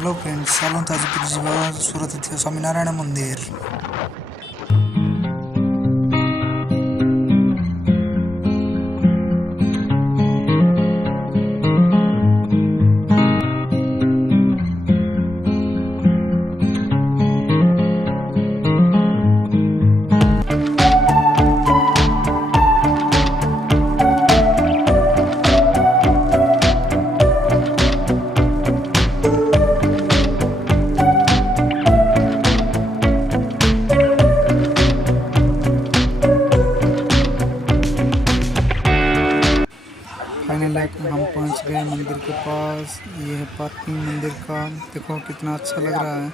Hello friends, चालून ताजपीर जीवा सुरत इथे स्वामीनारायण मंदिर। फाइनल हम पहुंच गए मंदिर के पास। ये है पार्किंग मंदिर का। देखो कितना अच्छा लग रहा है।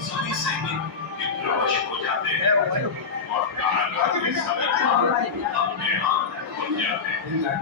सभी सैनिक विद्रोही हो जाते हैं और कारागार के सभी अपने आप हो जाते हैं।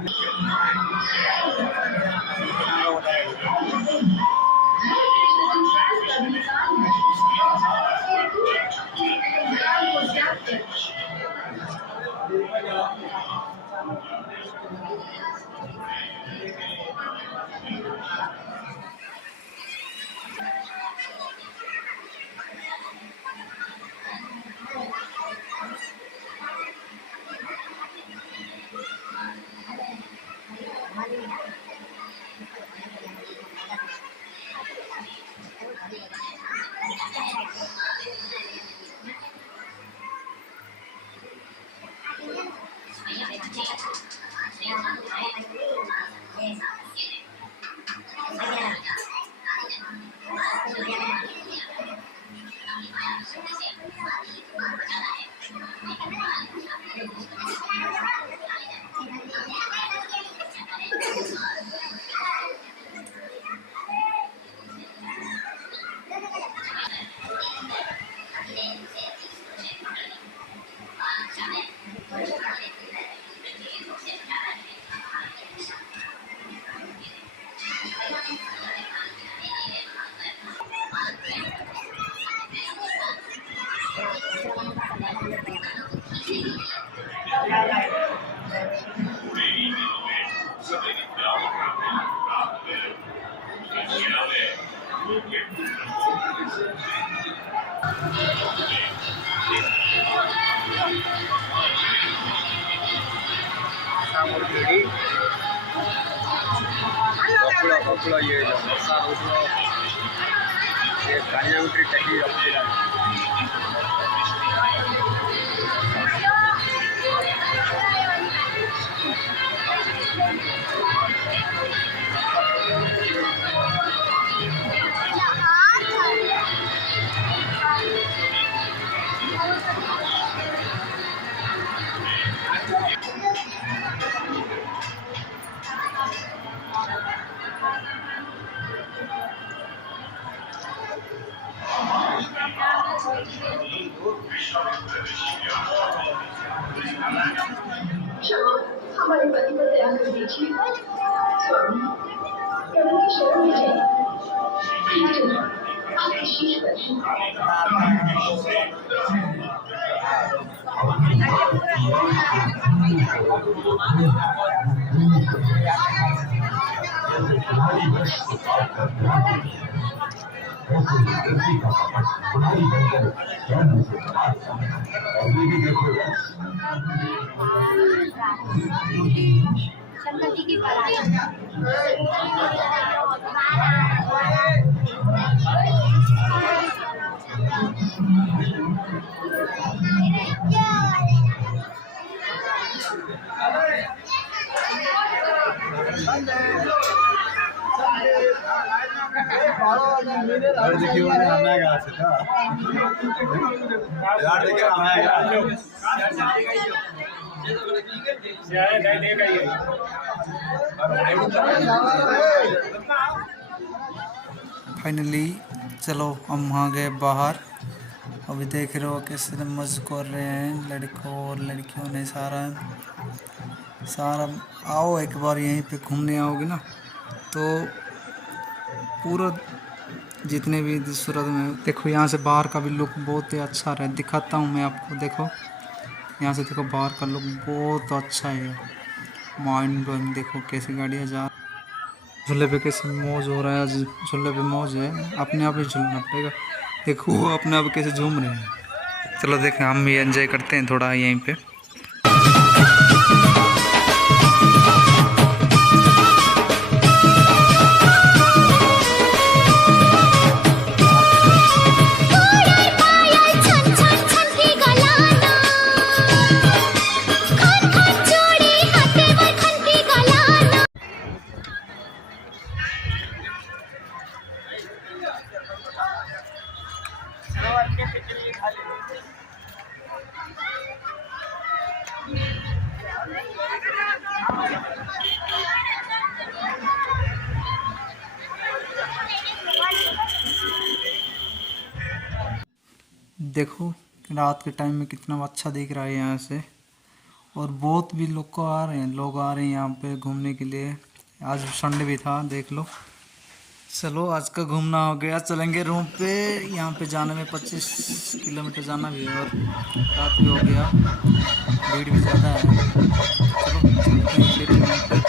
ये वर्षा ये कानियागुट्री टकी रखिला हमारे पति को तैयार कर दीजिए। स्वामी, प्रभु की शरण में जाइए। आपके शीश पर संतति की फाइनली चलो हम वहाँ गए बाहर। अभी देख रहे हो कैसे मज़े कर रहे हैं लड़कों और लड़कियों ने सारा आओ एक बार यहीं पे घूमने आओगे ना तो पूरा जितने भी सूरत में देखो यहाँ से बाहर का भी लुक बहुत ही अच्छा रहा है। दिखाता हूँ मैं आपको, देखो यहाँ से देखो बाहर का लुक बहुत अच्छा है, माइंड ब्लोइंग। देखो कैसी गाड़ियाँ जा झूले पे कैसे मौज हो रहा है, झूले पे मौज है, अपने आप ही झूलना पड़ेगा। देखो वो अपने आप कैसे झूम रहे हैं। चलो देखें हम भी एंजॉय करते हैं थोड़ा यहीं पे। देखो रात के टाइम में कितना अच्छा दिख रहा है यहाँ से, और बहुत भी लोग आ रहे हैं यहाँ पे घूमने के लिए। आज संडे भी था, देख लो। चलो आज का घूमना हो गया, चलेंगे रूम पे। यहाँ पे जाने में 25 किलोमीटर जाना भी है और रात भी हो गया, भीड़ भी ज़्यादा है। चलो चलते हैं फिर।